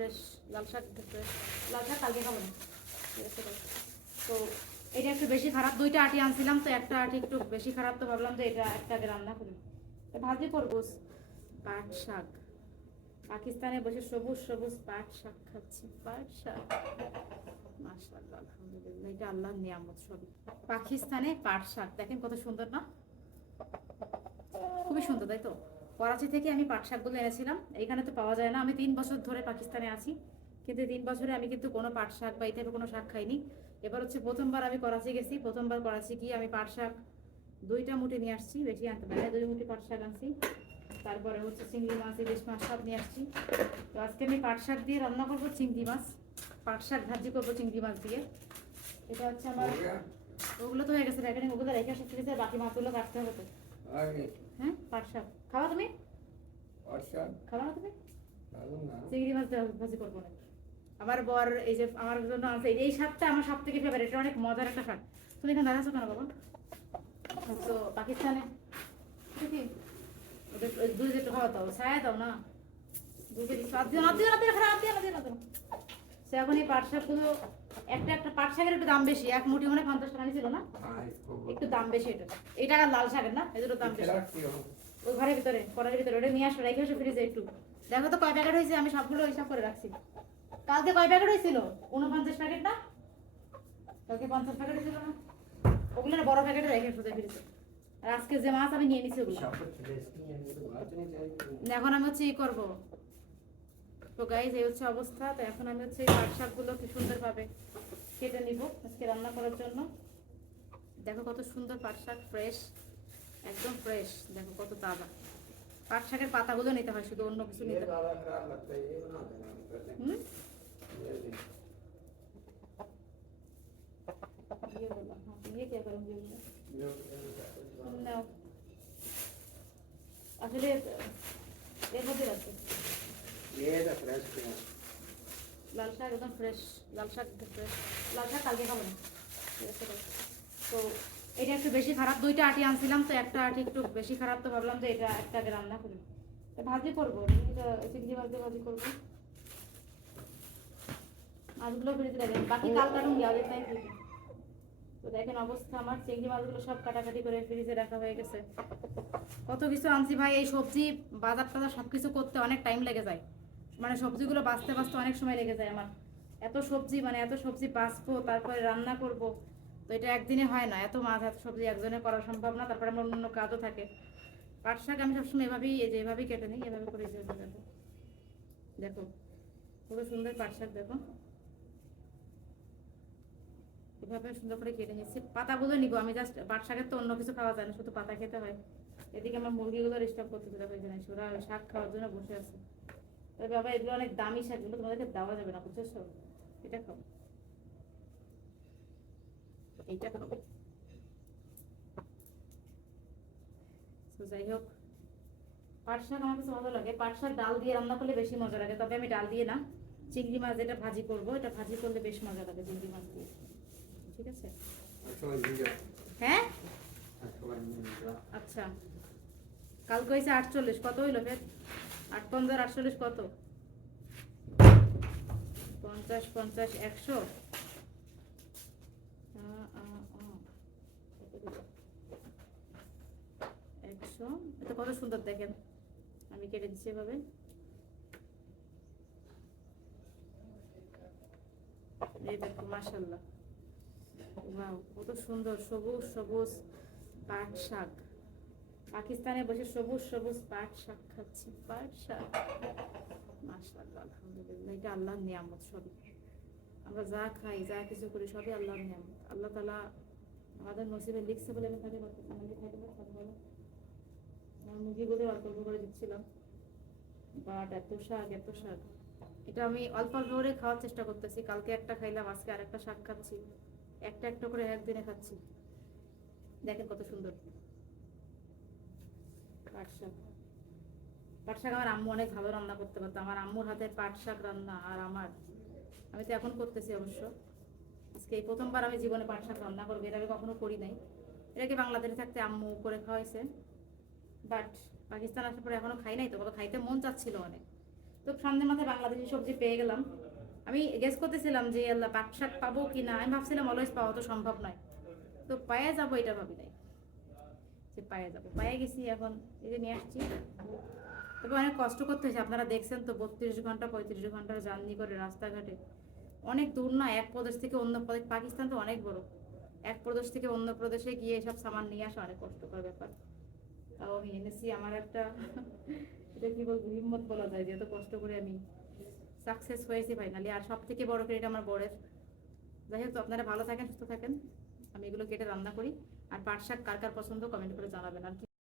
Fresh, লাল শাক fresh, লাল শাক কালকে খাবো না। তো এটা একটু বেশি খারাপ, 2টা আটি আনছিলাম তো একটা আটি একটু বেশি খারাপ, তো ভাবলাম যে এটা একটা আগে রান্না করি, ভাজি করবো। পাট শাক, পাকিস্তানে বসে সবুজ সবুজ পাট শাক খাচ্ছি, পাট শাক মাশাআল্লাহ আলহামদুলিল্লাহ, এটা আল্লাহর নিয়ামত সবই। পাকিস্তানে পাট শাক দেখেন কত সুন্দর না, খুবই সুন্দর তাই তো। করাচি থেকে আমি পাট শাকগুলো এনেছিলাম, এখানে তো পাওয়া যায় না। আমি 3 বছর ধরে পাকিস্তানে আছি, কিন্তু 3 বছরে আমি কিন্তু কোনো পাট শাক বা এই টাইপের কোনো শাক খাইনি। এবার হচ্ছে প্রথমবার আমি করাচি গেছি, প্রথমবার করাচি গিয়ে আমি পাট শাক 2টা মুঠি নিয়ে আসছি, বেশি আনতে পারি না, 2 মুঠি পাট শাক আনছি। তারপরে হচ্ছে চিংড়ি মাছ, ইলিশ মাছ সব নিয়ে আসছি। তো আজকে আমি পাট শাক দিয়ে রান্না করবো চিংড়ি মাছ, পাট শাক ভাজি করবো চিংড়ি মাছ দিয়ে। এটা হচ্ছে আমার, ওগুলো তো হয়ে গেছে প্যাকেটিং, ওগুলো রেখে আসতে ফ্রিজে, বাকি মাছগুলো কাটতে হবে তো। হ্যাঁ পাট শাক খাওয়া তুমি? খাওয়া না তুমি? চিংড়ি মাছ ভাজি করবো না। আমার বর এই যে আমার জন্য আছে, এই শাকটা আমার সব থেকে ফেভারিট, এটা অনেক মজার একটা শাক। তুমি এখানে দাঁড়াচ্ছ কেন বাবা? তো পাকিস্তানে কি ওদের দুধ একটু খাওয়া দাও, ছায়া দাও না, দুধের স্বাদ দিও না, দিও না, দিও না, খারাপ দিও না, দিও না, দিও না। সে এখন এই পাট শাকগুলো, একটা একটা পাট শাকের একটু দাম বেশি, এক মুঠি মানে 50 টাকা ছিল না, একটু দাম বেশি এটা। এটা আর লাল শাকের না, এদের দাম বেশি। ওই ঘরের ভিতরে, কড়াইয়ের ভিতরে ওটা নিয়ে আসো, রেখে আসো ফ্রিজে একটু। দেখো তো কয় প্যাকেট হয়েছে, আমি সবগুলো হিসাব করে রাখছি। কালকে কয় প্যাকেট হয়েছিল? 49 প্যাকেট না? কালকে 50 প্যাকেট ছিল না? ওগুলো বড় প্যাকেটে রেখে আসো ফ্রিজে। আর আজকে যে মাছ আমি নিয়ে নিছি ওগুলো, এখন আমি হচ্ছে ই করবো। তো গাইজ এই হচ্ছে অবস্থা। তো এখন আমি হচ্ছে এই পাট শাকগুলো কি সুন্দরভাবে কেটে নিব আজকে রান্না করার জন্য। দেখো কত সুন্দর পাট শাক, ফ্রেশ, একদম ফ্রেশ, দেখো কত তাজা। পাট শাকের পাতাগুলো নিতে হয়, শুধু অন্য কিছু নিতে হয়। ये बोला हाँ, तो ये क्या करूँगी नाও আসলে এর মধ্যে রাখছি এটা ফ্রেশ পেঁয়াজ, লাল শাক একদম ফ্রেশ, লাল শাক ফ্রেশ, লাল শাক কালকে খাবো না। তো এটা একটু বেশি খারাপ, 2টা আটি আনছিলাম তো একটা আটি একটু বেশি খারাপ, তো ভাবলাম যে এটা একটা আগে রান্না করি, ভাজি করবো, এটা চিংড়ি মাছ দিয়ে ভাজি করবো। মাছগুলো ফ্রিজে রাখেন, বাকি কাল কাটুন আগে তাই ফ্রিজে। তো দেখেন অবস্থা, আমার চিংড়ি মাছগুলো সব কাটাকাটি করে ফ্রিজে রাখা হয়ে গেছে। কত কিছু আনছি ভাই, এই সবজি বাজার টাজার সব কিছু করতে অনেক টাইম লেগে যায়, মানে সবজিগুলো বাছতে বাছতে অনেক সময় লেগে যায় আমার। এত সবজি, মানে এত সবজি বাছবো তারপরে রান্না করব, তো এটা একদিনে হয় না, এত মাছ এত সবজি একজনে করা সম্ভব না, তারপরে আমার অন্য কাজও থাকে। পাট শাক আমি সবসময় এভাবেই, এই যে এভাবেই কেটে নিই, এভাবে করে দেখো, দেখো কত সুন্দর পাট শাক, দেখো এভাবে সুন্দর করে কেটে নিচ্ছি। পাতাগুলো নিবো আমি, জাস্ট পাট শাকের তো অন্য কিছু খাওয়া যায় না, শুধু পাতা খেতে হয়। এদিকে আমার মুরগিগুলো ডিস্টার্ব করতেছে, দেখো এখানে ওরা শাক খাওয়ার জন্য বসে আছে। তবে বাবা এগুলো অনেক দামি শাক, এগুলো তোমাদেরকে দেওয়া যাবে না, বুঝছো? এটা খাও, এইটা খাও। তো যাই হোক, পাট শাক আমার কাছে ভালো লাগে, পাট শাক ডাল দিয়ে রান্না করলে বেশি মজা লাগে, তবে আমি ডাল দিয়ে না, চিংড়ি মাছ যেটা ভাজি করবো, এটা ভাজি করলে বেশ মজা লাগে চিংড়ি মাছ দিয়ে। ঠিক আছে? হ্যাঁ আচ্ছা, কালকে হয়েছে 48, কত হইলো ফের? 8 15 48 কত? 50 50 100, 100। এটা কত সুন্দর দেখেন, আমি কেটে দিচ্ছি এভাবে। এই দেখো মাশাআল্লাহ, ওয়াও কত সুন্দর সবুজ সবুজ পাট শাক। পাকিস্তানে বসে সবুজ সবুজ পাট শাক খাচ্ছি, পাট শাক মাশাআল্লাহ আলহামদুলিল্লাহ, এটা আল্লাহর নিয়ামত সবই। আমরা যা খাই যা কিছু করি সবই আল্লাহর নিয়ামত, আল্লাহ তাআলা আমাদের নসিবে লিখছে বলে আমি খাইতে পারতেছি, আমি খাইতে পারতাম ভালো। আমার মুরগিগুলো অল্প অল্প করে দিচ্ছিলাম, বাট এত শাক এত শাক, এটা আমি অল্প অল্প করে খাওয়ার চেষ্টা করতেছি। কালকে একটা খাইলাম, আজকে আরেকটা শাক খাচ্ছি, একটা একটা করে একদিনে খাচ্ছি। দেখেন কত সুন্দর পাট শাক। পাট শাক আমার আম্মু অনেক ভালো রান্না করতে পারতো, আমার আম্মুর হাতে পাট শাক রান্না আর আমার, আমি তো এখন করতেছি অবশ্য, আজকে এই প্রথমবার আমি জীবনে পাট শাক রান্না করবো, এর আগে কখনো করি নাই। এটাকে বাংলাদেশে থাকতে আম্মু করে খাওয়াইছে, বাট পাকিস্তান আসার পরে এখনো খাই নাই, তো কত খাইতে মন চাচ্ছিল অনেক। তো সামনের মাথায় বাংলাদেশি সবজি পেয়ে গেলাম। আমি গেস করতেছিলাম যে আল্লাহ পাট শাক পাবো কি না, আমি ভাবছিলাম অলওয়েজ পাওয়া তো সম্ভব নয়, তো পায়ে যাবো এটা ভাবি নাই যে পায়ে যাবো, পায়ে গেছি এখন, এই যে নিয়ে আসছি। তবে অনেক কষ্ট করতে হয়েছে, আপনারা দেখছেন তো 32 ঘন্টা 35 ঘন্টার জার্নি করে রাস্তাঘাটে, অনেক দূর না, এক প্রদেশ থেকে অন্য প্রদেশ, পাকিস্তান তো অনেক বড়, এক প্রদেশ থেকে অন্য প্রদেশে গিয়ে সব সামান নিয়ে আসা অনেক কষ্টকর ব্যাপার। তাও আমি এনেছি, আমার একটা এটা কি বলবো, হিম্মত বলা যায়, যে এত কষ্ট করে আমি সাকসেস হয়েছি ফাইনালি। আর সব থেকে বড় ক্রেডিট আমার বরের। যাই হোক, আপনারা ভালো থাকেন, সুস্থ থাকেন। আমি এগুলো কেটে রান্না করি। আর পাট শাক কার কার পছন্দ কমেন্ট করে জানাবেন। আর কি